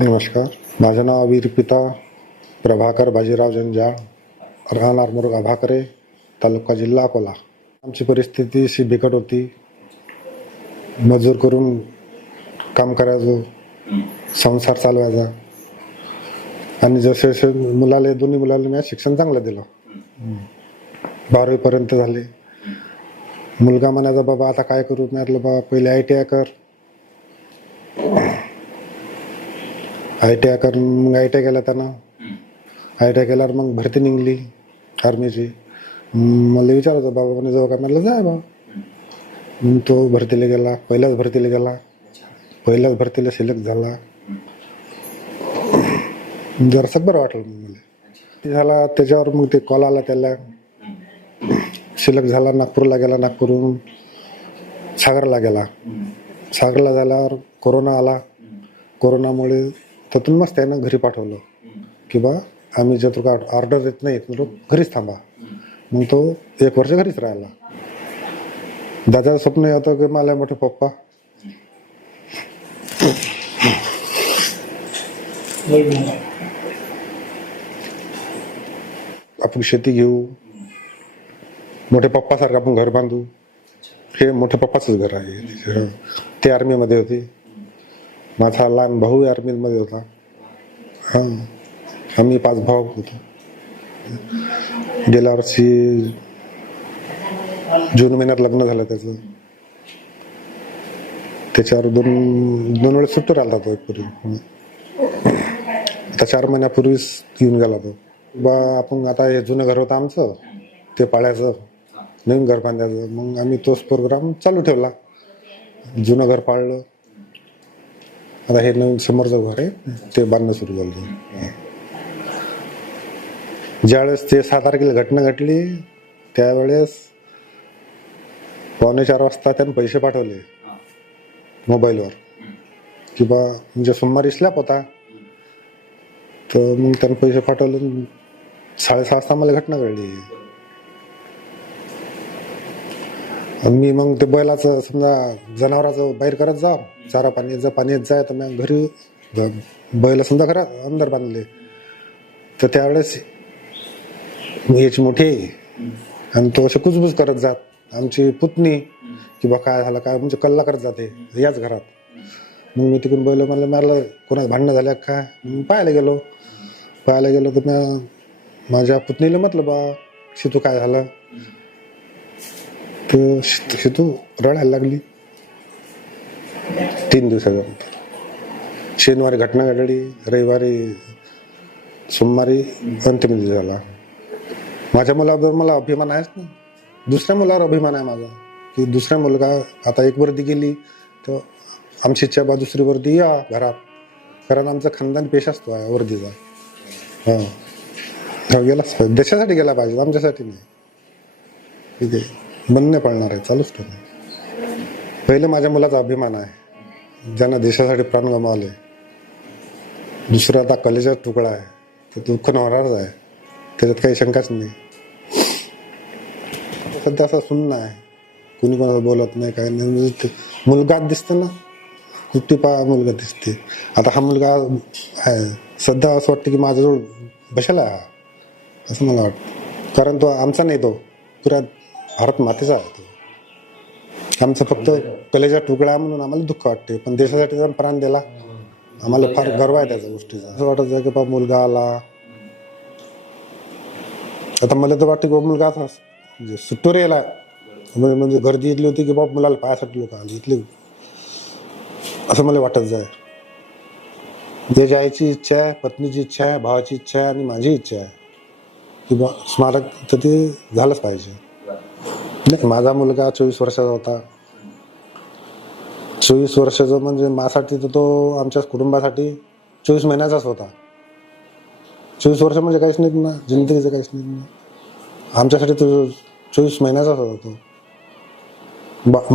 नमस्कार. माझं नाव विरपिता प्रभाकर बाजीराव जंजाळ राहणार मुरगा भाकरे तालुका जिल्हा अकोला. आमची परिस्थिती अशी बिकट होती. मजूर करून काम करायचो संसार चालवायचा. आणि जसे जसे मुलाला दोन्ही मुलाला मी शिक्षण चांगलं दिलं. बारावीपर्यंत झाले. मुलगा म्हणायचा बाबा आता काय करू? मी म्हटलं बाबा पहिले आय टी आय कर. आय टी आय कर मग आय टी आय केला त्यानं. आय टी आय केल्यावर मग भरती निघली आर्मीची. मला विचारायचं बाबा म्हणे जाऊ का म्हटलं जाय बा. मग तो भरतीला गेला पहिल्याच भरतीला गेला. पहिल्याच भरतीला सिलेक्ट झाला. जरासं बरं वाटलं मग मला. ते झाला त्याच्यावर मग ते कॉल आला त्याला. सिलेक्ट झाला नागपूरला गेला नागपूरहून सागरला गेला. सागरला झाल्यावर कोरोना आला. कोरोनामुळे त्यातून मस्त त्यानं घरी पाठवलं. की बा आम्ही जर तुला ऑर्डर देत नाही तर म्हणजे तो घरीच थांबा. मग तो एक वर्ष घरीच राहिला. दादाचं स्वप्न येतं होतं की मला मोठे पप्पा. आपण शेती घेऊ. मोठे पप्पासारखं आपण घर बांधू. हे मोठ्या पप्पाचंच घर आहे. ते आर्मीमध्ये होते. माझा लहान भाऊ आर्मीमध्ये होता. हां. आम्ही पाच भाऊ होतो. गेल्या वर्षी जून महिन्यात लग्न झालं त्याचं. त्याच्यावर दोन दोन वेळेस सुट्टी राहिला तो एक पूर्वी. आता चार महिन्यापूर्वीच येऊन गेला तो. बा आपण आता हे जुनं घर होतं आमचं ते पाळ्याचं नवीन घर बांधायचं. मग आम्ही तोच प्रोग्राम चालू ठेवला. जुनं घर पाळलं. आता हे नवीन समोरचं घर आहे ते बांधणं सुरू झालं. ज्यावेळेस ते सात तारखेला घटना घडली त्यावेळेस पावणे चार वाजता त्यानं पैसे पाठवले मोबाईलवर. की बा म्हणजे सोमवारी स्लॅप होता. तर मग त्यानं पैसे पाठवले साडेसहा वाजता मला घटना घडली. आणि मी मग ते बैलाचं समजा जनावराचं बाहेर करत जा चारा पाणी जा पाणी येत जाय तर मग घरी बैल समजा घरात अंदर बांधले तर त्यावेळेस याची मोठी आणि तो असे कुजबुज करत जात. आमची पुतणी की बा काय झालं काय म्हणजे कल्ला करत जाते याच घरात. मग मी तिकडून बैल मला मारलं कोणाचं भांडणं झाल्या काय? मग पाहायला गेलो. पाहायला गेलो तर मी माझ्या पुतणीला म्हटलं बा शितू काय झालं? तर शितू शितू रडायला लागली. तीन दिवसानंतर. शनिवारी घटना घडली रविवारी सोमवारी अंतिम झाला. माझ्या मुलाबद्दल मला अभिमान आहेच ना. दुसऱ्या मुलावर अभिमान आहे माझा. की दुसऱ्या मुलगा आता एक वर्दी गेली तर आमची इच्छा बा दुसरी वर्दी या घरात. कारण आमचा खानदान पेश असतो आहे वर्दीचा. हां. हा गेलाच पाहिजे देशासाठी गेला पाहिजे आमच्यासाठी नाही. ठीक आहे. बंद पळणार पडणार आहे. चालूच ठेवणार पहिले माझ्या मुलाचा अभिमान आहे. ज्यांना देशासाठी प्राण गमावले. दुसरा आता कलेचा तुकडा आहे. ते दुःख होणारच आहे. त्याच्यात काही शंकाच नाही. सध्या असं सुन्न आहे. कुणी कोणाला बोलत नाही काही नाही. म्हणजे मुलगा दिसते ना कुठे पा मुलगा दिसते. आता हा मुलगा आहे. सध्या असं वाटतं की माझ्याजवळ बशाला आहे असं मला वाटतं. कारण तो आमचा नाही तो. पुरा भारत मातेचा आहे तो. आमचं फक्त कलेचा तुकडा म्हणून आम्हाला दुःख वाटते पण देशासाठी जर प्राण दिला आम्हाला फार गर्व आहे त्याच्या गोष्टीचा. असं वाटत की बा मुलगा आला. आता मला तर वाटतं की बा मुलगा असा म्हणजे सुट्टूर यायला म्हणजे-, म्हणजे गर्दी इथली होती की बाबा मुलाला पायासाठी लोक आली. इथली. असं मला वाटत जाय. जे आईची इच्छा आहे पत्नीची इच्छा आहे भावाची इच्छा आहे आणि माझी इच्छा आहे. की बा स्मारक तर ते झालंच पाहिजे. म्हणजे माझा मुलगा चोवीस वर्षाचा होता. चोवीस वर्षाचा म्हणजे माझ्यासाठी तर तो आमच्या कुटुंबासाठी चोवीस महिन्याचाच होता. चोवीस वर्ष म्हणजे काहीच नाही ना जिंदगीचं काहीच नाही ना. आमच्यासाठी तो चोवीस महिन्याचाच होता तो.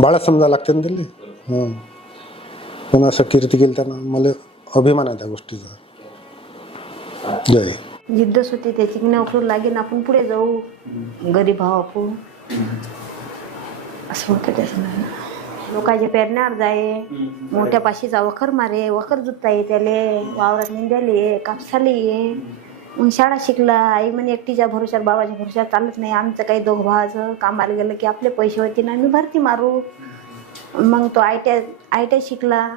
बा समजा लागते ना त्याला? हां. पण असं कीर्ती केली त्यांना मला अभिमान आहे त्या गोष्टीचा. जय. जिद्दच होती त्याची. की नोकरी लागेल आपण पुढे जाऊ. गरीब भाऊ आपण. असं होतं त्याचं म्हणणं. लोकांच्या पेरण्यावर जाये मोठ्या पाशीचा वखर मारे वखर जुतता ये त्याले वावरात निंद्याले ये कापसाले ये. मग शाळा शिकला आई म्हणे एकटीच्या भरोशावर बाबाच्या भरोशावर चालत नाही. आमचं काही दोघ भावाचं कामाला गेलं की आपले पैसे होते ना आम्ही भरती मारू. मग तो आय टी आय टी शिकला.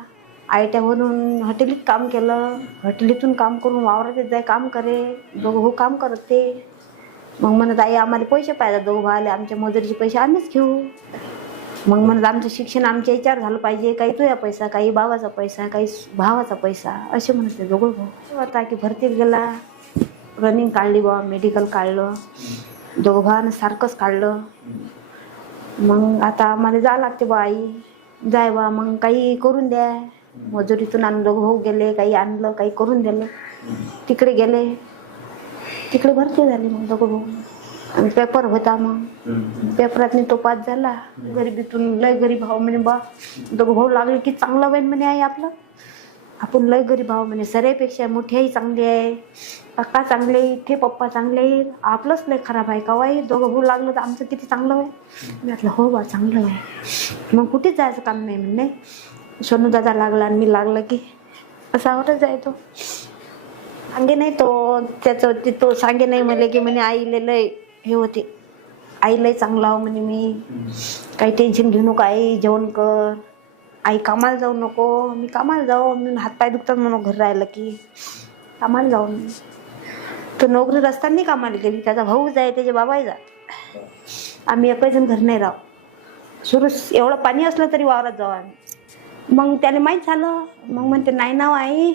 आय टीवरून हॉटेलीत काम केलं. हॉटेलीतून काम करून वावरात जाय काम करे. दोघं भाऊ काम करत ते. मग म्हणत आई आम्हाला पैसे पाहिजे दोघं आले आमच्या मजुरीचे पैसे आम्हीच घेऊ. मग म्हणत आमचं शिक्षण आमच्या याच्यावर झालं पाहिजे. काही तुझ्या पैसा काही बाबाचा पैसा काही भावाचा पैसा. असे म्हणत ते दोघं भाऊ. होता की भरतीत गेला. रनिंग काढली बा मेडिकल काढलं. दोघं भावानं सारखंच काढलं. मग आता आम्हाला जावं लागते बा आई. जाय बा मग काही करून द्या. मजुरीतून आणून दोघं भाऊ गेले काही आणलं काही करून दिले. तिकडे गेले. तिकडे भरती झाली मग दोघं भाऊ आणि पेपर होता मग. पेपरात तो पास झाला. गरिबीतून लय गरीब भाऊ म्हणे बा. दोघं भाऊ लागले की चांगलं होईल म्हणे आहे आपलं. आपण लय गरीब भाऊ म्हणे. सऱ्यापेक्षा मोठी आई चांगली आहे. काका चांगले आहे, इथे पप्पा चांगले आहेत. आपलंच लय खराब आहे का वाई दोघं भाऊ लागलं तर आमचं किती चांगलं होईल मी म्हटलं हो बा चांगलं आहे मग कुठेच जायचं काम नाही म्हणे? सोनू दादा लागला आणि मी लागलं की. असा वाटत जायचो. सांगे नाही तो त्याचं ते तो सांगे नाही म्हणे की म्हणे आईले लय हे होते. आई लय चांगला हो म्हणे मी. काही टेन्शन घेऊ नको आई जेवण कर. आई कामाला जाऊ नको. मी कामाला जाऊ. मी हातपाय दुखतात म्हणून घर राहिलं की. कामाला जाऊ मी तो नोकरी असताना कामाला गेली. त्याचा भाऊ जाय त्याचे बाबाही जात आम्ही एकच जण घर नाही राहू सुरू एवढं पाणी असलं तरी वावरात जाऊ आम्ही. मग त्याला माहीत झालं. मग म्हणते नाही नाव हो आई.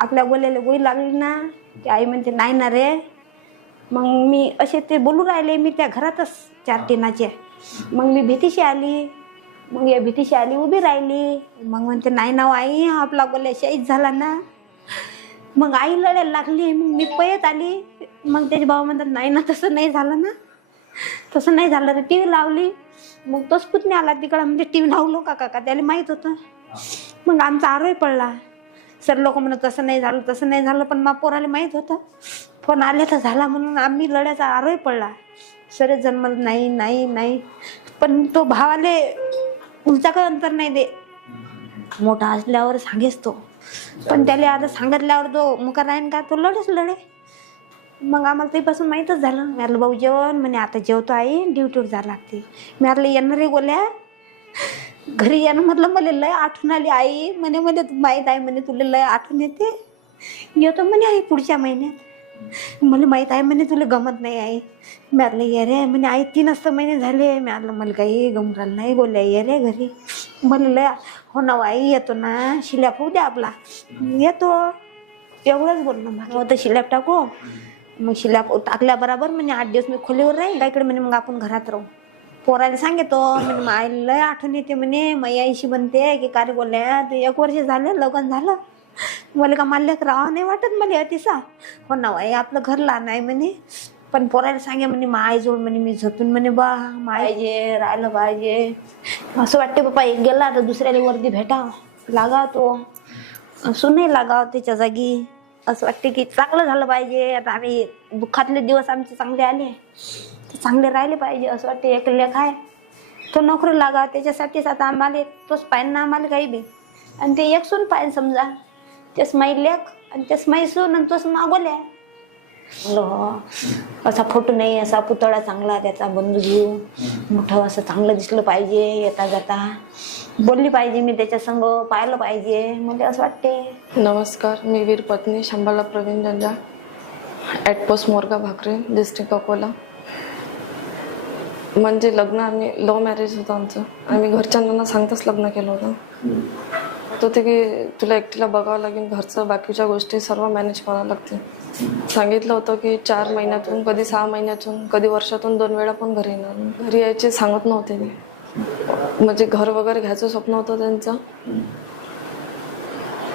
आपल्या बोलायला गोळी लागली ना ते आई म्हणते नाही ना रे. मग मी असे ते बोलू राहिले मी त्या घरातच चार टिनाचे. मग मी भीतीशी आली. मग या भीतीशी आली उभी राहिली. मग म्हणते नाही नाव आई आपला बोलाय शहीद झाला ना. मग आई लढायला लागली मग मी पयत आली. मग त्याचे भाऊ म्हणतात नाही ना तसं नाही झालं ना. तसं नाही झालं तर टी व्ही लावली. मग तोच पुतणी आला तिकडं म्हणजे टी व्ही लावलो का काका त्याला माहीत होतं. मग आमचा आरोही पडला. सर लोक म्हणत तसं नाही झालं तसं नाही झालं. पण मा पोराला माहीत होतं. फोन आले तर झाला म्हणून आम्ही लढ्याचा आरोही पडला. सरे जन्मल नाही नाही नाही. पण तो भावाले उलचा काही अंतर नाही दे. मोठा असल्यावर सांगेच तो. पण त्याला आता सांगितल्यावर तो मुका राहीन का? तो लढेच लढे. मग आम्हाला तेपासून माहीतच झालं. मी म्हटलं भाऊ जेवण. म्हणे आता जेवतो आई ड्युटीवर जावं लागते. मी म्हटलं येणार गोल्या? घरी यानं म्हटलं मला लय आठवण आली आई. म्हणे म्हणे तू माहीत आहे म्हणे तुला लय आठवण येते. येतो म्हणे आई पुढच्या महिन्यात. मला माहीत आहे म्हणे तुला गमत नाही आई मी आलं ये रे म्हणे आई तीन असतं महिने झाले. मी आलं मला काही गमराल राहिलं नाही बोलल्या ये रे घरी. मला लय हो ना आई येतो ना शिल्याप होऊ द्या आपला. येतो. एवढंच बोलणं मग. होतं शिल्याप टाकू. मग शिल्याप टाकल्या बरोबर म्हणजे आठ दिवस मी खोलीवर राहील इकडे म्हणे मग आपण घरात राहू. पोराला सांगतो म्हणजे माई लय आठवण येते म्हणे माई आईशी म्हणते की काय बोलल्या ते एक वर्ष झालं लग्न झालं. मला का मला राहा नाही वाटत मला अतिसा हो ना आई आपलं घर लहान आहे म्हणे. पण पोरायला सांगे म्हणे माय जोड म्हणे मी झोपून म्हणे बा पाहिजे राहिलं पाहिजे. असं वाटते बाप्पा एक गेला तर दुसऱ्याला वर्दी भेटा लागा तो. सुनही लागाव त्याच्या जागी. असं वाटते की चांगलं झालं पाहिजे आता आम्ही दुःखातले दिवस आमचे चांगले आले. ते चांगले राहिले पाहिजे असं वाटते एक लेख आहे. तो नोकरी लागा त्याच्यासाठीच आता आम्हाला तोच पाहिजे ना आम्हाला काही बी. आणि ते एक सून पाहिजे समजा. तेच माई लेख आणि तेच माई सून आणि तोच मागवल्या असा फोटो नाही असा पुतळा चांगला त्याचा बंधू घेऊ. मोठं असं चांगलं दिसलं पाहिजे येता जाता. बोलली पाहिजे मी त्याच्या संग पाहिलं पाहिजे. मला असं वाटते. नमस्कार मी वीर पत्नी Shambhala Praveen Janja at post Morga Bhakare district Akola. म्हणजे लग्न आम्ही लव्ह मॅरेज होतं आमचं. आम्ही घरच्यांना सांगताच लग्न केलं होतं. तो ते की तुला एकटीला बघावं लागेल घरचं बाकीच्या गोष्टी सर्व मॅनेज करावं लागतील. सांगितलं होतं की चार महिन्यातून कधी सहा महिन्यातून कधी वर्षातून दोन वेळा पण घरी येणार. घरी यायचे सांगत नव्हते ते. म्हणजे घर वगैरे घ्यायचं स्वप्न होतं त्यांचं.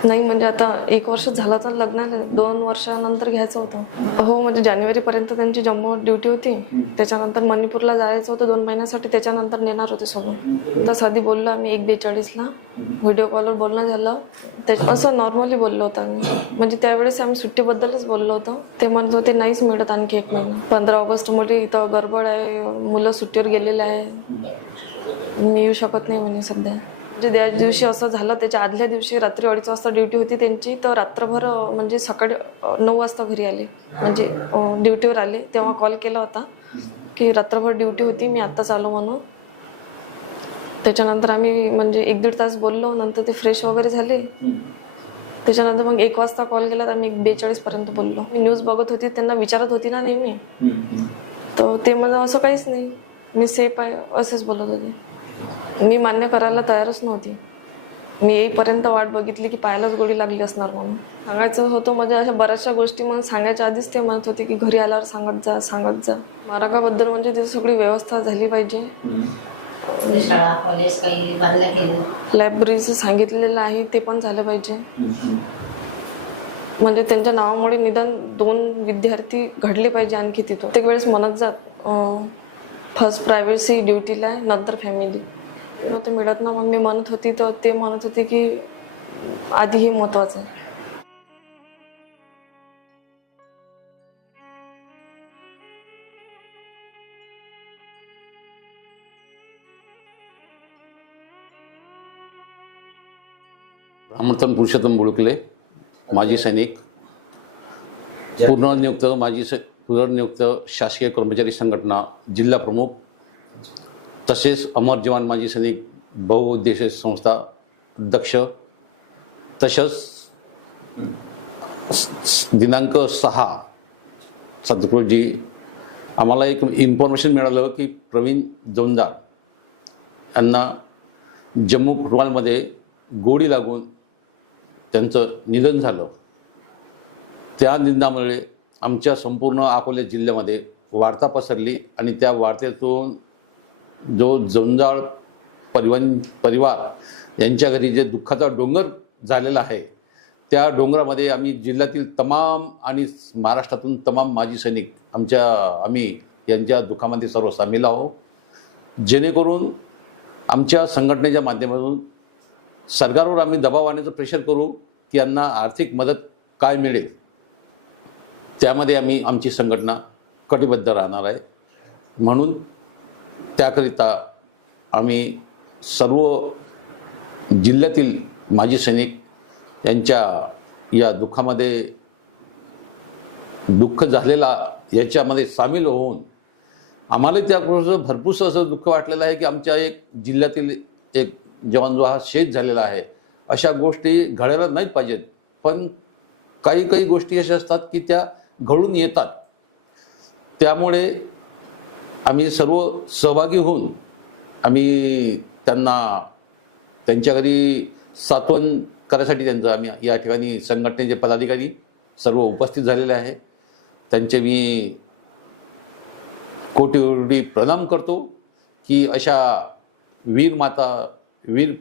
नाही म्हणजे आता एक वर्ष झालं तर लग्नाला दोन वर्षानंतर घ्यायचं होतं. हो म्हणजे जानेवारीपर्यंत त्यांची जम्मू ड्युटी होती. त्याच्यानंतर मणिपूरला जायचं होतं दोन महिन्यासाठी. त्याच्यानंतर नेणार होते सोबत तसं आधी बोललो आम्ही एक बेचाळीसला. व्हिडिओ कॉलवर बोलणं झालं. त्या असं नॉर्मली बोललो होतो आम्ही. म्हणजे त्यावेळेस आम्ही सुट्टीबद्दलच बोललो होतो. ते म्हणत होते नाहीच मिळत आणखी एक महिना. पंधरा ऑगस्ट मुली इथं गडबड आहे. मुलं सुट्टीवर गेलेले आहे. मी येऊ शकत नाही म्हणे सध्या. म्हणजे त्या दिवशी असं झालं त्याच्या आदल्या दिवशी रात्री अडीच वाजता ड्युटी होती त्यांची. तर रात्रभर म्हणजे सकाळी नऊ वाजता घरी आले. म्हणजे ड्युटीवर आले. तेव्हा कॉल केला होता की रात्रभर ड्युटी होती मी आत्ताच आलो म्हणून. त्याच्यानंतर आम्ही म्हणजे एक दीड तास बोललो नंतर ते फ्रेश वगैरे झाले. त्याच्यानंतर मग एक वाजता कॉल केला तर आम्ही बेचाळीस पर्यंत बोललो. मी न्यूज बघत होती त्यांना विचारत होती ना नेहमी. तर ते मला असं काहीच नाही. मी सेफ आहे असेच बोलत होते. मी मान्य करायला तयारच नव्हती. मी येईपर्यंत वाट बघितली की पायालाच गोळी लागली असणार म्हणून. सांगायचं होतं म्हणजे अशा बऱ्याचशा गोष्टी मग सांगायच्या आधीच ते म्हणत होते की घरी आल्यावर सांगत जा सांगत जा. माराकाबद्दल म्हणजे तिथे सगळी व्यवस्था झाली पाहिजे. गेलं? लायब्ररीचं सांगितलेलं आहे ते पण झालं पाहिजे. म्हणजे त्यांच्या नावामुळे निदान दोन विद्यार्थी घडले पाहिजे आणखी तिथून. प्रत्येक वेळेस म्हणत जात फर्स्ट प्रायव्हसी ड्युटीला आहे नंतर फॅमिली नव्हतं मिळत ना. मग मी म्हणत होती तर ते म्हणत होते की आधी हे महत्वाचं आहे. ब्राह्मणतन पुरुषोत्तम बुळकले माजी सैनिक. पुनर्नियुक्त माजी स पुनर्नियुक्त शासकीय कर्मचारी संघटना जिल्हा प्रमुख तसेच अमर जवान माजी सैनिक बहुउद्देशीय संस्था अध्यक्ष तसंच दिनांक सहा सदगुरुजी आम्हाला एक इन्फॉर्मेशन मिळालं की प्रवीण जोंदार यांना जम्मू फुटबॉलमध्ये गोडी लागून त्यांचं निधन झालं. त्या निधनामुळे आमच्या संपूर्ण अकोले जिल्ह्यामध्ये वार्ता पसरली आणि त्या वार्तेतून जो जंजाळ परिवन परिवार यांच्या घरी जे दुःखाचा डोंगर झालेला आहे त्या डोंगरामध्ये आम्ही जिल्ह्यातील तमाम आणि महाराष्ट्रातून तमाम माजी सैनिक आमच्या आम्ही यांच्या दुःखामध्ये सर्व सामील आहोत. जेणेकरून आमच्या संघटनेच्या माध्यमातून सरकारवर आम्ही दबाव आणण्याचं प्रेशर करू की यांना आर्थिक मदत काय मिळेल त्यामध्ये आम्ही आमची संघटना कटिबद्ध राहणार आहे. म्हणून त्याकरिता आम्ही सर्व जिल्ह्यातील माजी सैनिक यांच्या या दुःखामध्ये दुःख झालेला याच्यामध्ये सामील होऊन आम्हाला त्या गोष्टीचं भरपूरसं असं दुःख वाटलेलं आहे की आमच्या एक जिल्ह्यातील एक जवान जो हा शेत झालेला आहे. अशा गोष्टी घडायला नाहीत पाहिजेत. पण काही काही गोष्टी अशा असतात की त्या घडून येतात. त्यामुळे आम्ही सर्व सहभागी होऊन आम्ही त्यांना त्यांच्या घरी सात्वन करायसाठी त्यांचं आम्ही या ठिकाणी संघटनेचे पदाधिकारी सर्व उपस्थित झालेले आहे. त्यांचे मी कोटी कोटी प्रणाम करतो की अशा वीर माता वीर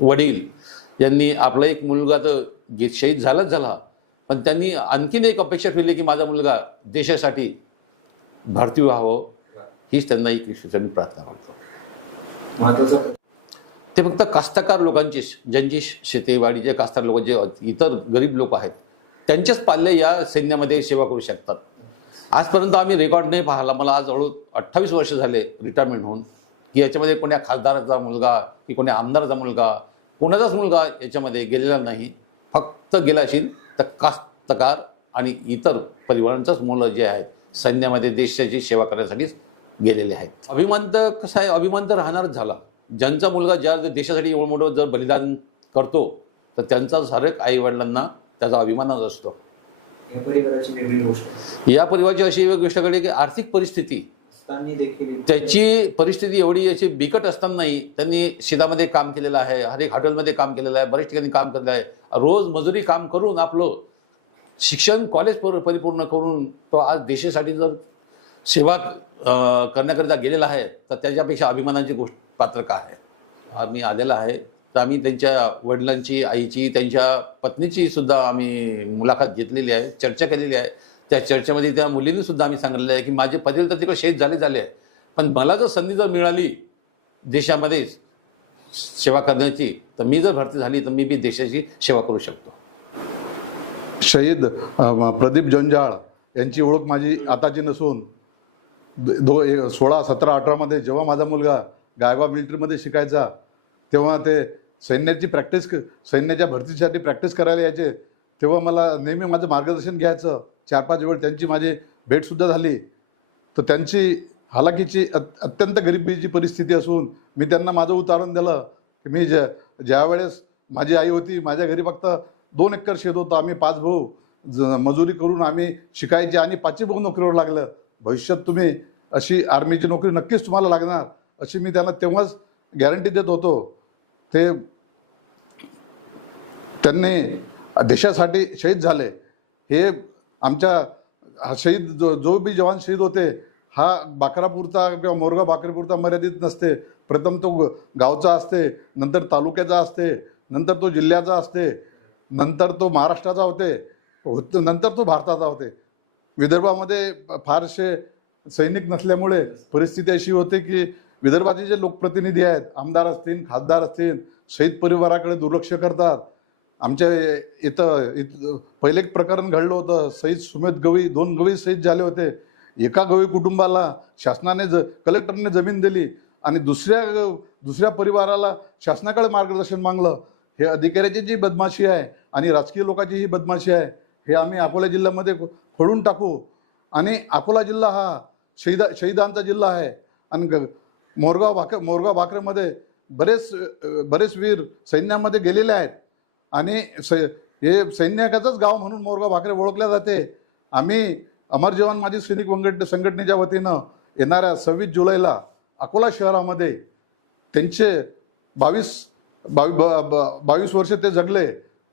वडील यांनी आपला एक मुलगा तर गे- शहीद झालाच झाला पण त्यांनी आणखीन एक अपेक्षा ठेवली की माझा मुलगा देशासाठी भरती व्हावं. हीच त्यांना एक ईश्वराने प्रार्थना करतो महत्त्वाचा ते फक्त कास्तकार लोकांची ज्यांची शेतीवाडीचे कास्तकार लोक जे इतर गरीब लोक आहेत त्यांचेच पाल्य या सैन्यामध्ये सेवा करू शकतात. आजपर्यंत आम्ही रेकॉर्ड नाही पाहिला. मला आज हळू अठ्ठावीस वर्ष झाले रिटायरमेंट होऊन की याच्यामध्ये कोण्या खासदाराचा मुलगा की कोण्या आमदाराचा मुलगा कोणाचाच मुलगा याच्यामध्ये गेलेला नाही. फक्त गेला असेल तर कास्तकार आणि इतर परिवारांचाच मुलं जे आहेत सैन्यामध्ये देशाची सेवा करण्यासाठीच गेलेले आहेत. अभिमान तर कसं आहे अभिमान तर राहणारच झाला. ज्यांचा मुलगा ज्या देशासाठी एवढं मोठं जर बलिदान करतो तर त्यांचा हर एक आई वडिलांना त्याचा अभिमानच असतो. या परिवाराची वेगळी गोष्ट. आहे. या परिवाराची अशी एक गोष्टकडे की आर्थिक परिस्थिती. त्याची परिस्थिती एवढी अशी बिकट असतानाही त्यांनी शेतामध्ये काम केलेलं आहे हर एक हॉटेलमध्ये काम केलेलं आहे बऱ्याच ठिकाणी काम केलेलं आहे. रोज मजुरी काम करून आपलं शिक्षण कॉलेज पर- परिपूर्ण करून तो आज देशासाठी जर सेवा करण्याकरिता गेलेला आहे तर त्याच्यापेक्षा अभिमानाची गोष्ट पात्र काय आहे? आम्ही आलेला आहे. तर आम्ही त्यांच्या वडिलांची आईची त्यांच्या पत्नीची सुद्धा आम्ही मुलाखत घेतलेली आहे चर्चा केलेली आहे. त्या चर्चेमध्ये त्या मुलींनी सुद्धा आम्ही सांगितलेलं आहे की माझे पदवी तर तिकडे शेत झाले झाले आहे. पण मला जर संधी जर मिळाली देशामध्ये सेवा करण्याची तर मी जर भरती झाली तर मी बी देशाची सेवा करू शकतो. शहीद प्रदीप जंजाळ यांची ओळख माझी आताची नसून द- दो सोळा सतरा अठरामध्ये जेव्हा माझा मुलगा गायबा मिलिटरीमध्ये शिकायचा तेव्हा ते सैन्याची प्रॅक्टिस सैन्याच्या भरतीसाठी प्रॅक्टिस करायला यायचे. तेव्हा मला नेहमी माझं मार्गदर्शन घ्यायचं. चार पाच वेळ त्यांची माझी भेटसुद्धा झाली. तर त्यांची हालाकीची अत- अत्यंत गरिबीची परिस्थिती असून मी त्यांना माझं उदाहरण दिलं. की मी ज्या ज्यावेळेस माझी आई होती माझ्या घरी फक्त दोन एकर शेत होतं. आम्ही पाच भाऊ ज- मजुरी करून आम्ही शिकायचे आणि पाचही भाऊ नोकरीवर लागलं. भविष्यात तुम्ही अशी आर्मीची नोकरी नक्कीच तुम्हाला लागणार अशी मी त्यांना तेव्हाच गॅरंटी देत होतो. ते त्यांनी देशासाठी शहीद झाले. हे आमच्या शहीद जो जो बी जवान शहीद होते हा बाकरापुरता किंवा मोरगाव बाकरीपुरता मर्यादित नसते. प्रथम तो गावचा असते नंतर तालुक्याचा असते नंतर तो जिल्ह्याचा असते नंतर तो महाराष्ट्राचा होते नंतर तो भारताचा होते. विदर्भामध्ये फारसे सैनिक नसल्यामुळे परिस्थिती अशी होते की विदर्भाचे जे लोकप्रतिनिधी आहेत आमदार असतील खासदार असतील शहीद परिवाराकडे दुर्लक्ष करतात. आमच्या इथं इथं पहिले एक प्रकरण घडलं होतं. सहित सुमेध गवई दोन गवई शहीद झाले होते. एका गवी कुटुंबाला शासनाने ज कलेक्टरने जमीन दिली आणि दुसऱ्या दुसऱ्या परिवाराला शासनाकडे मार्गदर्शन मागलं. हे अधिकाऱ्याची जी बदमाशी आहे आणि राजकीय लोकांची ही बदमाशी आहे हे आम्ही अकोला जिल्ह्यामध्ये खोडून टाकू. आणि अकोला जिल्हा हा शहीदा शहीदांचा जिल्हा आहे. आणि ग- मोरगाव भाकर मोरगाव भाकरेमध्ये बरेच बरेच वीर सैन्यामध्ये गेलेले आहेत. आणि सै हे सैन्याकाचंच गाव म्हणून मोरगाव भाकरे ओळखल्या जाते. आम्ही अमर जवान माजी सैनिक वंगट संघटनेच्या वतीनं येणाऱ्या सव्वीस जुलैला अकोला शहरामध्ये त्यांचे बावीस बावी ब- ब- बावीस वर्ष ते जगले.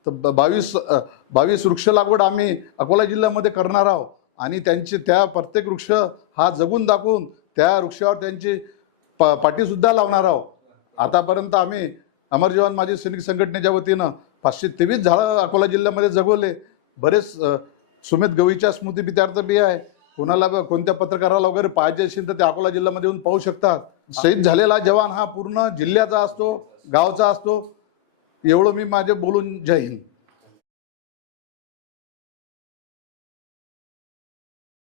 तर ब- बावीस बावीस वृक्ष लागवड आम्ही अकोला जिल्ह्यामध्ये करणार आहोत. आणि त्यांचे त्या प्रत्येक वृक्ष हा जगून दाखवून त्या वृक्षावर त्यांची प पाठीसुद्धा लावणार आहोत. आतापर्यंत आम्ही अमर जवान माजी सैनिक संघटनेच्या वतीनं पाचशे तेवीस झाडं अकोला जिल्ह्यामध्ये जगवले. बरेच अ, सुमित गवईच्या स्मृती पित्यार्थ बी आहे. कोणाला कोणत्या पत्रकाराला वगैरे पाहिजे असेल तर ते अकोला जिल्ह्यामध्ये येऊन पाहू शकतात. शहीद झालेला जवान हा पूर्ण जिल्ह्याचा असतो गावचा असतो. एवढं मी माझे बोलून जाईन.